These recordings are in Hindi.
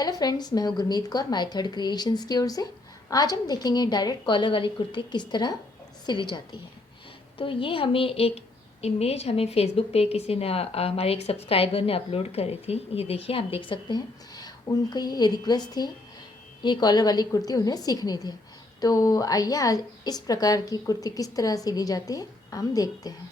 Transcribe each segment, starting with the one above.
हेलो फ्रेंड्स, मैं हूँ Gurmeet Kaur my third creations की ओर से। आज हम देखेंगे डायरेक्ट कॉलर वाली कुर्ती किस तरह सिली जाती है। तो ये हमें एक इमेज हमें फेसबुक पे किसी ने हमारे एक सब्सक्राइबर ने अपलोड करी थी। ये देखिए, आप देख सकते हैं। उनकी ये रिक्वेस्ट थी, ये कॉलर वाली कुर्ती उन्हें सीखनी थी। तो आइए आज इस प्रकार की कुर्ती किस तरह सिली जाती है हम देखते हैं।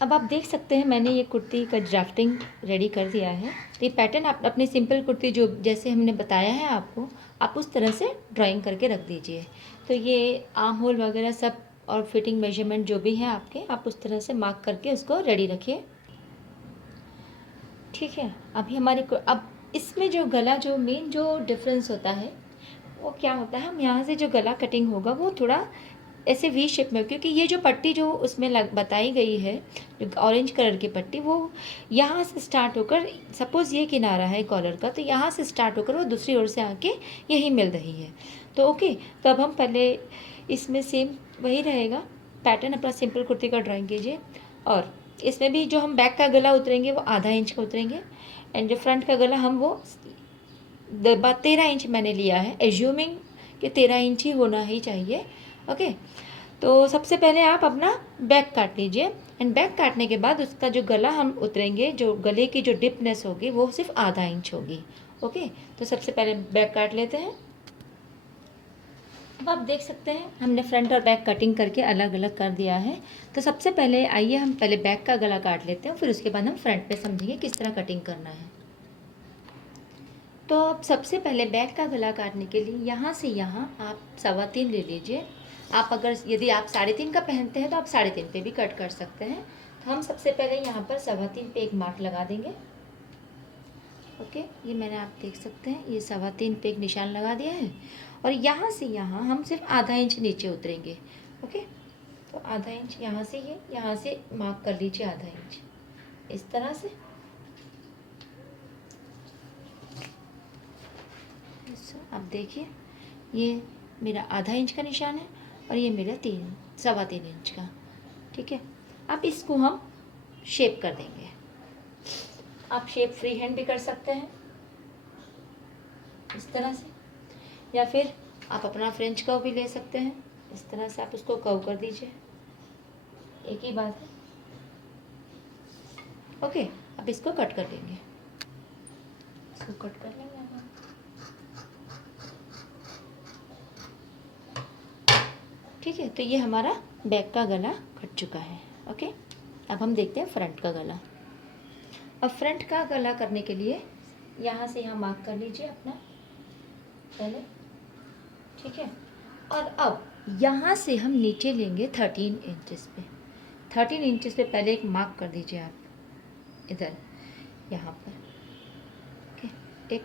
अब आप देख सकते हैं, मैंने ये कुर्ती का ड्राफ्टिंग रेडी कर दिया है। तो ये पैटर्न आप अपनी सिंपल कुर्ती जो जैसे हमने बताया है आपको, आप उस तरह से ड्राइंग करके रख दीजिए। तो ये आर्म होल वगैरह सब और फिटिंग मेजरमेंट जो भी है आपके, आप उस तरह से मार्क करके उसको रेडी रखिए। ठीक है, अभी अब इसमें जो गला जो मेन जो डिफरेंस होता है वो क्या होता है, हम यहाँ से जो गला कटिंग होगा वो थोड़ा ऐसे वी शेप में, क्योंकि ये जो पट्टी जो उसमें बताई गई है, जो ऑरेंज कलर की पट्टी, वो यहाँ से स्टार्ट होकर, सपोज़ ये किनारा है कॉलर का, तो यहाँ से स्टार्ट होकर वो दूसरी ओर से आके यहीं मिल रही है। तो ओके, तो अब हम पहले इसमें सेम वही रहेगा पैटर्न, अपना सिंपल कुर्ती का ड्राइंग कीजिए। और इसमें भी जो हम बैक का गला उतरेंगे वो आधा इंच का उतरेंगे, एंड जो फ्रंट का गला हम वो 13 इंच मैंने लिया है, एज्यूमिंग कि 13 इंच ही होना ही चाहिए। ओके, तो सबसे पहले आप अपना बैक काट लीजिए, एंड बैक काटने के बाद उसका जो गला हम उतरेंगे, जो गले की जो डिपनेस होगी वो सिर्फ आधा इंच होगी। ओके, तो सबसे पहले बैक काट लेते हैं। अब आप देख सकते हैं हमने फ्रंट और बैक कटिंग करके अलग अलग कर दिया है। तो सबसे पहले आइए हम पहले बैक का गला काट लेते हैं, फिर उसके बाद हम फ्रंट पे समझेंगे किस तरह कटिंग करना है। तो अब सबसे पहले बैक का गला काटने के लिए यहाँ से यहाँ आप 3.25 ले लीजिए। आप अगर यदि आप 3.5 का पहनते हैं तो आप 3.5 पे भी कट कर सकते हैं। तो हम सबसे पहले यहाँ पर 3.25 पे एक मार्क लगा देंगे। ओके, ये मैंने, आप देख सकते हैं, ये 3.25 पे एक निशान लगा दिया है। और यहाँ से यहाँ हम सिर्फ आधा इंच नीचे उतरेंगे। ओके, तो आधा इंच यहाँ से, ये यहाँ से मार्क कर लीजिए आधा इंच, इस तरह से। आप देखिए, ये मेरा आधा इंच का निशान है और ये मेरा 3.25 इंच का। ठीक है, अब इसको हम शेप कर देंगे। आप शेप फ्री हैंड भी कर सकते हैं इस तरह से, या फिर आप अपना फ्रेंच कर्व भी ले सकते हैं। इस तरह से आप उसको कर्व कर दीजिए, एक ही बात है। ओके, अब इसको कट कर लेंगे, इसको कट कर लेंगे। ठीक है, तो ये हमारा बैक का गला कट चुका है। ओके, अब हम देखते हैं फ्रंट का गला। अब फ्रंट का गला करने के लिए यहाँ से यहाँ मार्क कर लीजिए अपना पहले। ठीक है, और अब यहाँ से हम नीचे लेंगे 13 इंचेस पे। 13 इंचेस पे पहले एक मार्क कर दीजिए आप इधर, यहाँ पर। ओके, एक,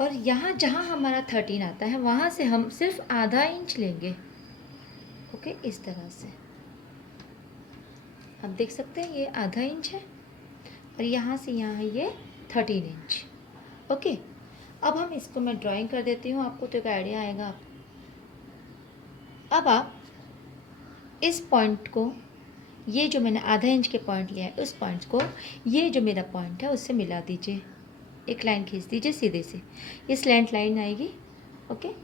और यहाँ जहाँ हमारा 13 आता है वहाँ से हम सिर्फ आधा इंच लेंगे। ओके, इस तरह से आप देख सकते हैं, ये आधा इंच है और यहाँ से यहाँ ये 13 इंच। ओके, अब हम इसको, मैं ड्राइंग कर देती हूँ आपको तो एक आइडिया आएगा। अब आप इस पॉइंट को, ये जो मैंने आधा इंच के पॉइंट लिया है, उस पॉइंट को ये जो मेरा पॉइंट है उससे मिला दीजिए। एक लाइन खींच दीजिए सीधे से, ये स्लैंट लाइन आएगी। ओके,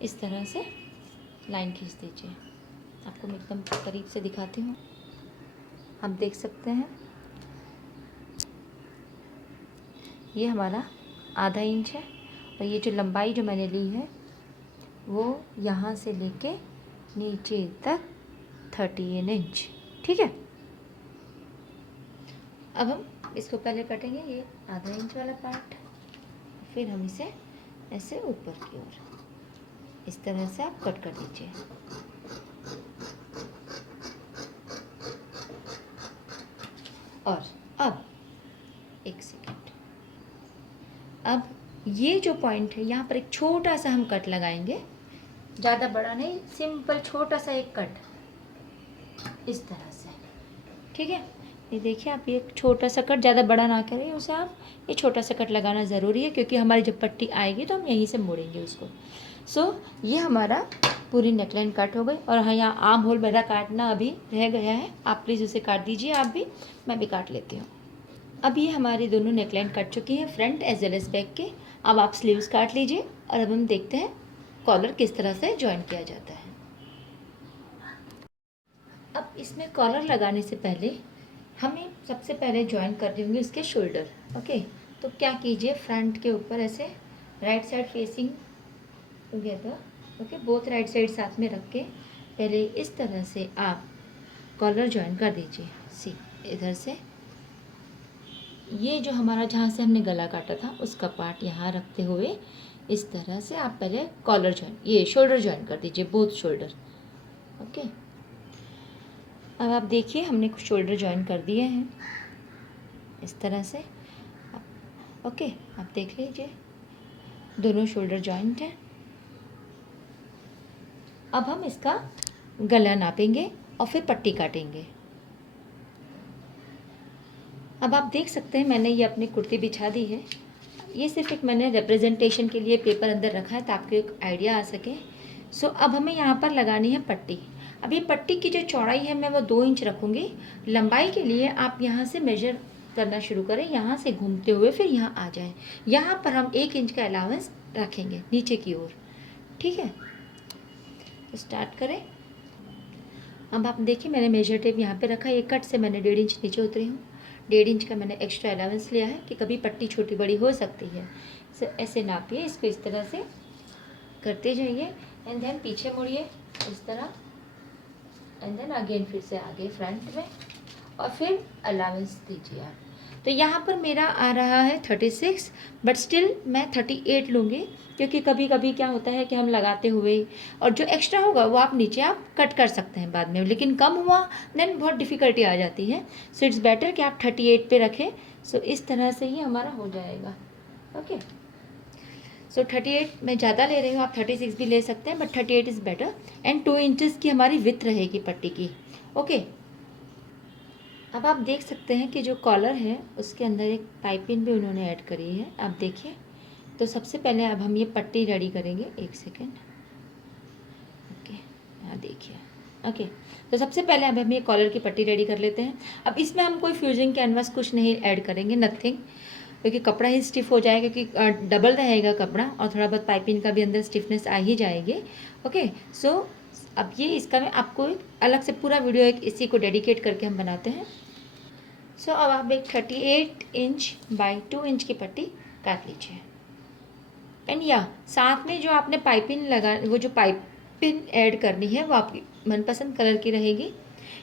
इस तरह से लाइन खींच दीजिए। आपको मैं एकदम करीब से दिखाती हूँ, आप देख सकते हैं ये हमारा आधा इंच है, और ये जो लंबाई जो मैंने ली है वो यहाँ से लेके नीचे तक 13 इंच। ठीक है, अब हम इसको पहले कटेंगे, ये आधा इंच वाला पार्ट, फिर हम इसे ऐसे ऊपर की ओर इस तरह से आप कट कर दीजिए। और अब एक सेकेंड, अब ये जो पॉइंट है यहाँ पर एक छोटा सा हम कट लगाएंगे, ज़्यादा बड़ा नहीं, सिंपल छोटा सा एक कट इस तरह से। ठीक है, ये देखिए आप, ये छोटा सा कट, ज़्यादा बड़ा ना करें उसे आप, ये छोटा सा कट लगाना ज़रूरी है क्योंकि हमारी जब पट्टी आएगी तो हम यहीं से मोड़ेंगे उसको। सो ये हमारा पूरी नेकलाइन कट हो गई। और हाँ, यहाँ आर्म होल मेरा काटना अभी रह गया है, आप प्लीज़ उसे काट दीजिए आप भी, मैं भी काट लेती हूँ। अब ये हमारी दोनों नेकलाइन कट चुकी हैं, front as well as back के। अब आप स्लीव्स काट लीजिए और अब हम देखते हैं कॉलर किस तरह से जॉइन किया जाता है। अब इसमें कॉलर लगाने से पहले हमें सबसे पहले जॉइन करने होंगे इसके शोल्डर। ओके, तो क्या कीजिए, फ्रंट के ऊपर ऐसे right side facing together, okay, both right side साथ में रख के पहले इस तरह से आप कॉलर जॉइन कर दीजिए। सी, इधर से ये जो हमारा जहाँ से हमने गला काटा था उसका पार्ट यहाँ रखते हुए इस तरह से आप पहले कॉलर जॉइन, ये शोल्डर जॉइन कर दीजिए, बोथ शोल्डर। ओके, अब आप देखिए हमने कुछ शोल्डर जॉइन कर दिए हैं इस तरह से। ओके, आप देख लीजिए दोनों शोल्डर जॉइंट हैं। अब हम इसका गला नापेंगे और फिर पट्टी काटेंगे। अब आप देख सकते हैं मैंने ये अपनी कुर्ती बिछा दी है। ये सिर्फ एक मैंने रिप्रेजेंटेशन के लिए पेपर अंदर रखा है ताकि एक आइडिया आ सके। सो अब हमें यहाँ पर लगानी है पट्टी। अब ये पट्टी की जो चौड़ाई है मैं वो 2 इंच रखूँगी। लंबाई के लिए आप यहाँ से मेजर करना शुरू करें, यहाँ से घूमते हुए फिर यहाँ आ जाएं। यहाँ पर हम 1 इंच का अलाउंस रखेंगे नीचे की ओर, ठीक है। तो स्टार्ट करें। अब आप देखिए मैंने मेजर टेप यहाँ पे रखा है, ये कट से मैंने 1.5 इंच नीचे उतरी हूँ। 1.5 इंच का मैंने एक्स्ट्रा अलाउंस लिया है कि कभी पट्टी छोटी बड़ी हो सकती है। सो ऐसे नापिए, इसको इस तरह से करते जाइए एंड देन पीछे मुड़िए इस तरह एंड देन अगेन फिर से आगे फ्रंट में और फिर अलाउंस दीजिए आप। तो यहाँ पर मेरा आ रहा है 36, बट स्टिल मैं 38 लूँगी क्योंकि कभी कभी क्या होता है कि हम लगाते हुए और जो एक्स्ट्रा होगा वो आप नीचे आप कट कर सकते हैं बाद में, लेकिन कम हुआ देन बहुत डिफ़िकल्टी आ जाती है। सो इट्स बेटर कि आप 38 पे रखें। सो इस तरह से ही हमारा हो जाएगा। ओके, सो 38 मैं ज़्यादा ले रही हूँ, आप 36 भी ले सकते हैं, but 38 is better. And 2 inches की हमारी विड्थ रहेगी पट्टी की। ओके, अब आप देख सकते हैं कि जो कॉलर है उसके अंदर एक पाइपिंग भी उन्होंने ऐड करी है, आप देखिए। तो सबसे पहले अब हम ये पट्टी रेडी करेंगे, 1 सेकेंड। ओके, यहाँ देखिए। ओके, तो सबसे पहले अब हम ये कॉलर की पट्टी रेडी कर लेते हैं। अब इसमें हम कोई फ्यूजिंग कैनवास कुछ नहीं ऐड करेंगे, नथिंग, क्योंकि कपड़ा ही स्टिफ हो जाएगा, क्योंकि डबल रहेगा कपड़ा और थोड़ा बहुत पाइपिंग का भी अंदर स्टिफनेस आ ही जाएगी। ओके, सो अब ये इसका मैं आपको एक अलग से पूरा वीडियो एक इसी को डेडिकेट करके हम बनाते हैं। सो अब आप एक 38 इंच बाई 2 इंच की पट्टी काट लीजिए। एंड या साथ में जो आपने पाइपिंग लगा, वो जो पाइपिंग ऐड करनी है वो आपकी मनपसंद कलर की रहेगी।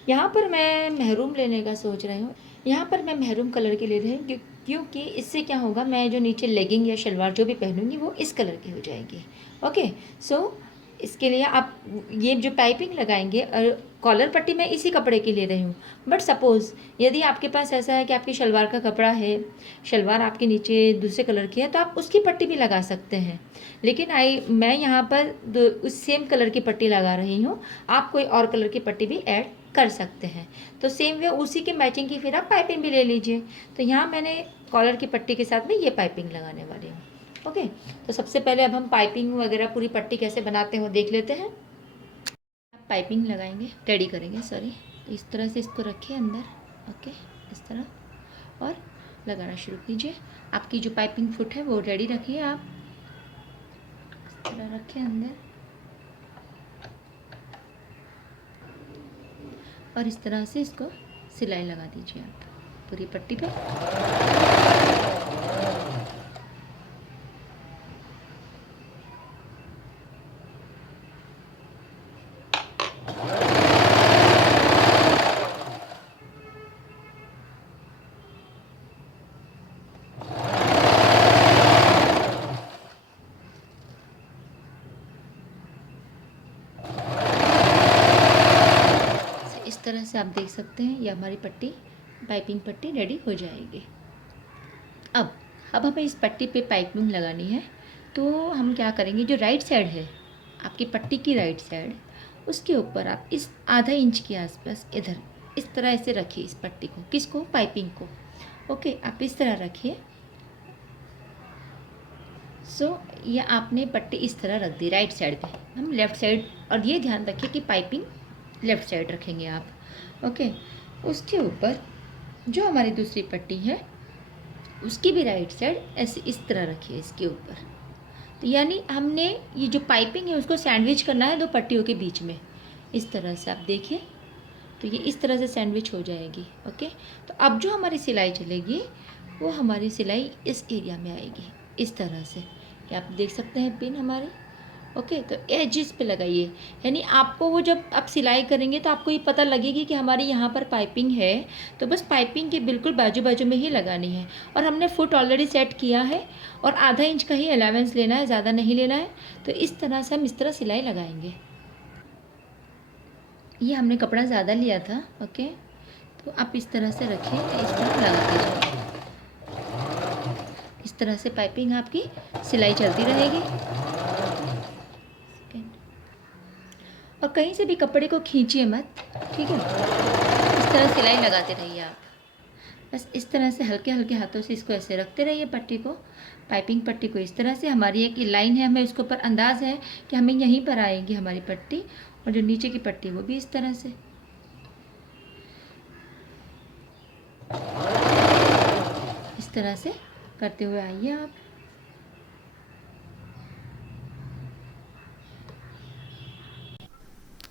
यहाँ पर मैं महरून लेने का सोच रही हूँ, यहाँ पर मैं महरून कलर की ले रही हूँ क्योंकि इससे क्या होगा, मैं जो नीचे लेगिंग या शलवार जो भी पहनूंगी वो इस कलर की हो जाएगी। ओके, सो इसके लिए आप ये जो पाइपिंग लगाएंगे और कॉलर पट्टी मैं इसी कपड़े की ले रही हूँ। बट सपोज़ यदि आपके पास ऐसा है कि आपकी शलवार का कपड़ा है, शलवार आपके नीचे दूसरे कलर की है, तो आप उसकी पट्टी भी लगा सकते हैं। लेकिन मैं यहाँ पर उस सेम कलर की पट्टी लगा रही हूँ, आप कोई और कलर की पट्टी भी ऐड कर सकते हैं। तो सेम वे उसी के मैचिंग की फिर आप पाइपिंग भी ले लीजिए। तो यहाँ मैंने कॉलर की पट्टी के साथ में ये पाइपिंग लगाने वाली हूँ। ओके, तो सबसे पहले अब हम पाइपिंग वगैरह पूरी पट्टी कैसे बनाते हो देख लेते हैं। आप पाइपिंग लगाएंगे, रेडी करेंगे, सॉरी, तो इस तरह से इसको रखिए अंदर। ओके, इस तरह और लगाना शुरू कीजिए। आपकी जो पाइपिंग फुट है वो रेडी रखिए, आप इस तरह रखिए अंदर और इस तरह से इसको सिलाई लगा दीजिए आप पूरी पट्टी पे। इस तरह से आप देख सकते हैं ये हमारी पट्टी, पाइपिंग पट्टी रेडी हो जाएगी। अब हमें इस पट्टी पे पाइपिंग लगानी है। तो हम क्या करेंगे, जो राइट साइड है आपकी पट्टी की राइट साइड, उसके ऊपर आप इस आधा इंच के आसपास इधर इस तरह से रखिए इस पट्टी को, किसको, पाइपिंग को। ओके, आप इस तरह रखिए। सो ये आपने पट्टी इस तरह रख दी राइट साइड पे, हम लेफ़्ट साइड, और ये ध्यान रखिए कि पाइपिंग लेफ़्ट साइड रखेंगे आप, ओके। उसके ऊपर जो हमारी दूसरी पट्टी है उसकी भी राइट साइड ऐसे इस तरह रखिए इसके ऊपर। तो यानी हमने ये जो पाइपिंग है उसको सैंडविच करना है दो पट्टियों के बीच में, इस तरह से आप देखिए। तो ये इस तरह से सैंडविच हो जाएगी, ओके। तो अब जो हमारी सिलाई चलेगी वो हमारी सिलाई इस एरिया में आएगी, इस तरह से, क्या आप देख सकते हैं पिन हमारे, ओके। तो एजिस पे लगाइए, यानी आपको वो जब आप सिलाई करेंगे तो आपको ये पता लगेगी कि हमारी यहाँ पर पाइपिंग है, तो बस पाइपिंग के बिल्कुल बाजू बाजू में ही लगानी है। और हमने फुट ऑलरेडी सेट किया है और आधा इंच का ही अलावेंस लेना है, ज़्यादा नहीं लेना है। तो इस तरह से हम इस तरह सिलाई लगाएंगे। ये हमने कपड़ा ज़्यादा लिया था, ओके। तो आप इस तरह से रखिए, इस तरह लगाते जाइए, इस तरह से पाइपिंग आपकी सिलाई चलती रहेगी। और कहीं से भी कपड़े को खींचिए मत, ठीक है। इस तरह सिलाई लगाते रहिए आप, बस इस तरह से हल्के हल्के हाथों से इसको ऐसे रखते रहिए पट्टी को, पाइपिंग पट्टी को इस तरह से। हमारी एक लाइन है, हमें उसके ऊपर अंदाज़ है कि हमें यहीं पर आएगी हमारी पट्टी, और जो नीचे की पट्टी वो भी इस तरह से, इस तरह से करते हुए आइए आप।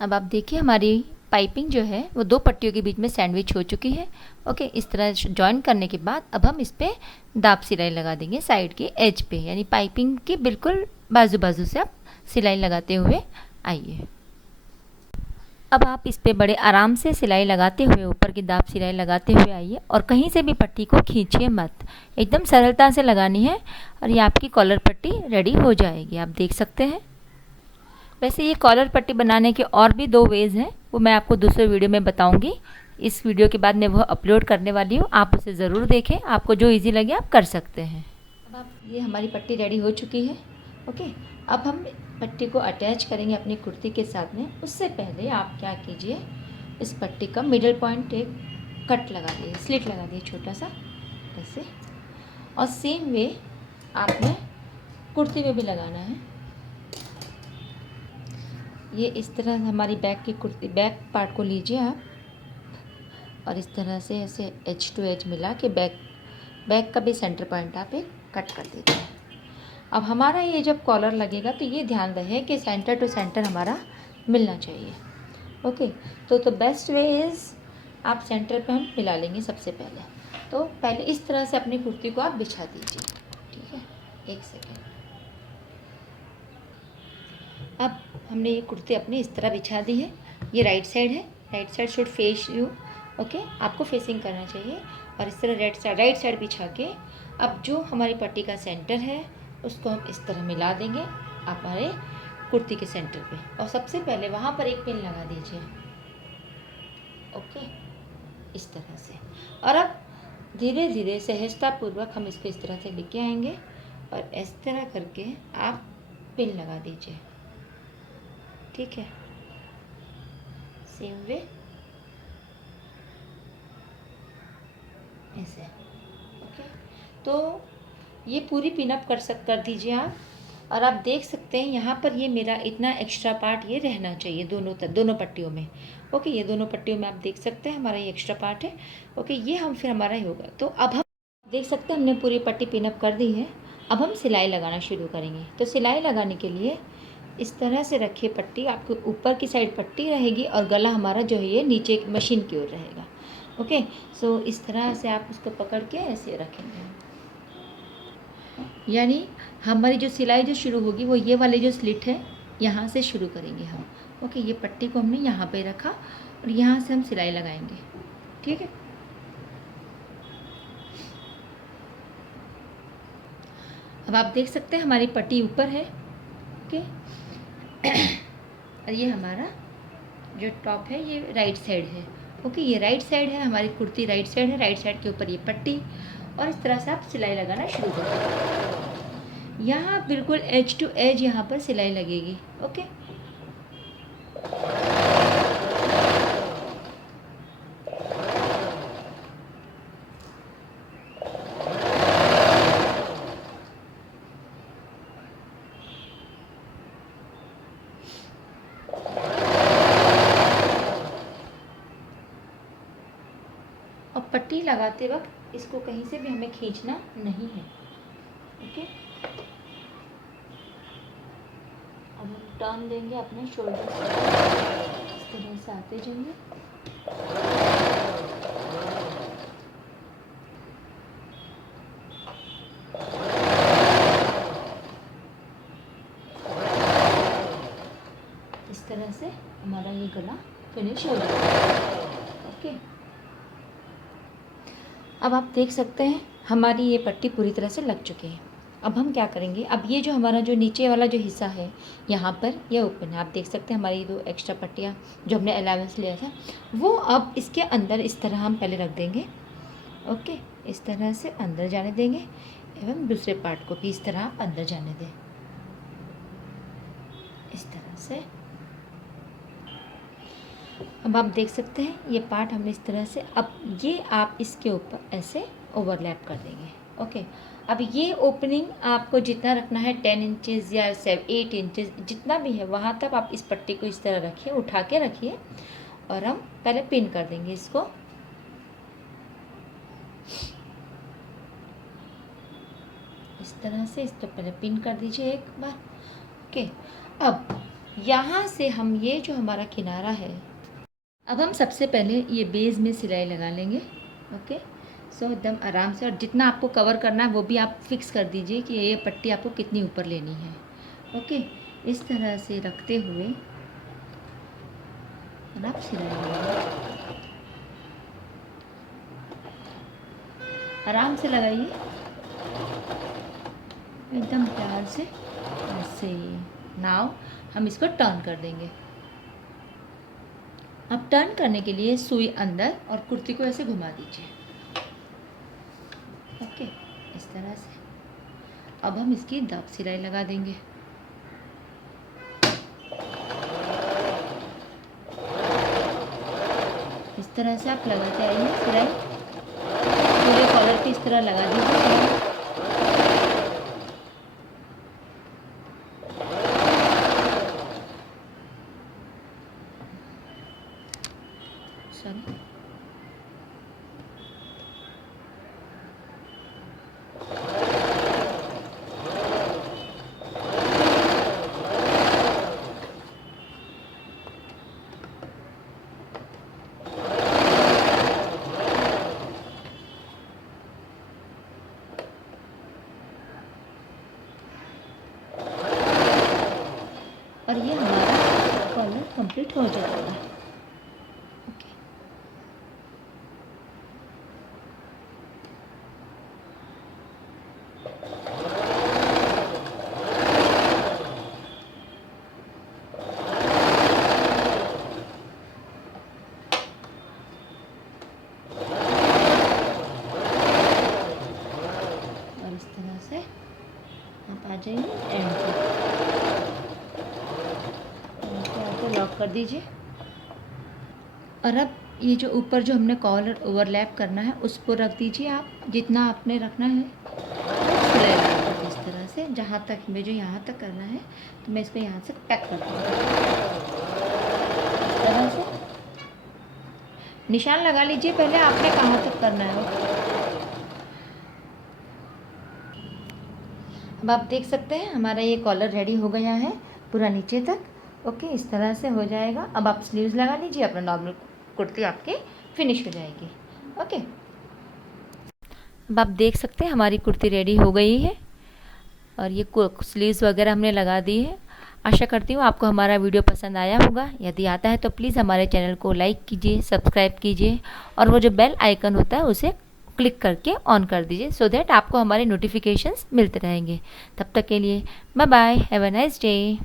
अब आप देखिए हमारी पाइपिंग जो है वो दो पट्टियों के बीच में सैंडविच हो चुकी है, ओके। इस तरह जॉइन करने के बाद अब हम इस पर दाब सिलाई लगा देंगे साइड के एज पे, यानी पाइपिंग के बिल्कुल बाजू बाजू से आप सिलाई लगाते हुए आइए। अब आप इस पे बड़े आराम से सिलाई लगाते हुए, ऊपर की दाब सिलाई लगाते हुए आइए, और कहीं से भी पट्टी को खींचिए मत, एकदम सरलता से लगानी है, और ये आपकी कॉलर पट्टी रेडी हो जाएगी, आप देख सकते हैं। वैसे ये कॉलर पट्टी बनाने के और भी दो वेज़ हैं, वो मैं आपको दूसरे वीडियो में बताऊंगी। इस वीडियो के बाद मैं वह अपलोड करने वाली हूँ, आप उसे ज़रूर देखें, आपको जो इजी लगे आप कर सकते हैं। अब आप, ये हमारी पट्टी रेडी हो चुकी है, ओके। अब हम पट्टी को अटैच करेंगे अपनी कुर्ती के साथ में। उससे पहले आप क्या कीजिए, इस पट्टी का मिडल पॉइंट एक कट लगा दिए, स्लिट लगा दिए छोटा सा ऐसे, और सेम वे आपने कुर्ती में भी लगाना है। ये इस तरह हमारी बैक की कुर्ती, बैक पार्ट को लीजिए आप, और इस तरह से ऐसे एज टू एज मिला के बैक का भी सेंटर पॉइंट आप एक कट कर दीजिए। अब हमारा ये जब कॉलर लगेगा तो ये ध्यान रहे कि सेंटर टू सेंटर हमारा मिलना चाहिए, ओके। तो बेस्ट वे इज़ आप सेंटर पे हम मिला लेंगे सबसे पहले। तो पहले इस तरह से अपनी कुर्ती को आप बिछा दीजिए, ठीक है। एक सेकेंड। अब हमने ये कुर्ती अपनी इस तरह बिछा दी है, ये राइट साइड है, right side should face you, okay. आपको फेसिंग करना चाहिए, और इस तरह राइट साइड बिछा के अब जो हमारी पट्टी का सेंटर है उसको हम इस तरह मिला देंगे हमारे कुर्ती के सेंटर पे, और सबसे पहले वहाँ पर एक पिन लगा दीजिए, ओके, इस तरह से। और अब धीरे धीरे सहजतापूर्वक हम इसको इस तरह से लेके आएंगे, और इस तरह करके आप पिन लगा दीजिए, ठीक है, सेम वे ऐसे, ओके। तो ये पूरी पिनअप कर दीजिए आप, और आप देख सकते हैं यहाँ पर ये मेरा इतना एक्स्ट्रा पार्ट ये रहना चाहिए दोनों पट्टियों में, ओके। ये दोनों पट्टियों में आप देख सकते हैं हमारा ये एक्स्ट्रा पार्ट है, ओके। ये हम फिर हमारा ही होगा। तो अब हम देख सकते हैं हमने पूरी पट्टी पिनअप कर दी है। अब हम सिलाई लगाना शुरू करेंगे। तो सिलाई लगाने के लिए इस तरह से रखिए पट्टी, आपको ऊपर की साइड पट्टी रहेगी और गला हमारा जो है ये नीचे मशीन की ओर रहेगा, ओके। सो इस तरह से आप उसको पकड़ के ऐसे रखेंगे, यानी हमारी जो सिलाई जो शुरू होगी वो ये वाले जो स्लिट है यहाँ से शुरू करेंगे हम, ओके। ये पट्टी को हमने यहाँ पे रखा और यहाँ से हम सिलाई लगाएंगे, ठीक है। अब आप देख सकते हैं हमारी पट्टी ऊपर है, ओके। और ये हमारा जो टॉप है ये राइट साइड है, ओके। ये राइट साइड है, हमारी कुर्ती राइट साइड है, राइट साइड के ऊपर ये पट्टी, और इस तरह से आप सिलाई लगाना शुरू करेंगे। यहाँ बिल्कुल एज टू एज यहाँ पर सिलाई लगेगी, ओके। पट्टी लगाते वक्त इसको कहीं से भी हमें खींचना नहीं है। ओके, अब हम टर्न देंगे अपने शोल्डर से, इस तरह से आते जाएंगे। इस तरह से हमारा ये गला फिनिश हो जाएगा। ओके, अब आप देख सकते हैं हमारी ये पट्टी पूरी तरह से लग चुकी है। अब हम क्या करेंगे, अब ये जो हमारा जो नीचे वाला जो हिस्सा है यहाँ पर ये ओपन है, आप देख सकते हैं हमारी 2 एक्स्ट्रा पट्टियाँ जो हमने अलाउंस लिया था वो अब इसके अंदर इस तरह हम पहले रख देंगे। ओके, इस तरह से अंदर जाने देंगे एवं दूसरे पार्ट को भी इस तरह अंदर जाने दें, इस तरह से। अब आप देख सकते हैं ये पार्ट हमने इस तरह से, अब ये आप इसके ऊपर ऐसे ओवरलैप कर देंगे। ओके, अब ये ओपनिंग आपको जितना रखना है 10 इंचेस या 8 इंचेस जितना भी है वहाँ तक आप इस पट्टी को इस तरह रखिए, उठा के रखिए और हम पहले पिन कर देंगे इसको। इस तरह से इसको पहले पिन कर दीजिए एक बार। ओके, अब यहाँ से हम ये जो हमारा किनारा है, अब हम सबसे पहले ये बेस में सिलाई लगा लेंगे। ओके, सो एकदम आराम से, और जितना आपको कवर करना है वो भी आप फिक्स कर दीजिए कि ये पट्टी आपको कितनी ऊपर लेनी है। ओके, इस तरह से रखते हुए आप सिलाई लगाइए, आराम से लगाइए एकदम प्यार से ऐसे ही। नाउ हम इसको टर्न कर देंगे। अब टर्न करने के लिए सुई अंदर और कुर्ती को ऐसे घुमा दीजिए। ओके, इस तरह से अब हम इसकी दाब सिलाई लगा देंगे। इस तरह से आप लगाते आइए सिलाई, पूरे कॉलर पे इस तरह लगा दीजिए। सॉरी, और ये हमारा कॉलर कंप्लीट हो जाएगा। ओके, और इस तरह से आप आ जाइए एंड पे लॉक कर दीजिए। और अब ये जो ऊपर जो हमने कॉलर ओवरलैप करना है उसको रख दीजिए, आप जितना आपने रखना है सिलाई लगाकर इस तरह से, जहाँ तक मुझे यहाँ तक करना है तो मैं इसको यहाँ से पैक कर दूँगी। इस तरह से निशान लगा लीजिए पहले आपने कहाँ तक करना है। अब आप देख सकते हैं हमारा ये कॉलर रेडी हो गया है पूरा नीचे तक। ओके, इस तरह से हो जाएगा। अब आप स्लीव्स लगा लीजिए, अपना नॉर्मल कुर्ती आपकी फिनिश हो जाएगी। ओके, अब आप देख सकते हैं हमारी कुर्ती रेडी हो गई है और ये स्लीव्स वगैरह हमने लगा दी है। आशा करती हूँ आपको हमारा वीडियो पसंद आया होगा। यदि आता है तो प्लीज़ हमारे चैनल को लाइक कीजिए, सब्सक्राइब कीजिए और वो जो बेल आइकन होता है उसे क्लिक करके ऑन कर दीजिए, सो दैट आपको हमारे नोटिफिकेशंस मिलते रहेंगे। तब तक के लिए bye bye, have a nice day.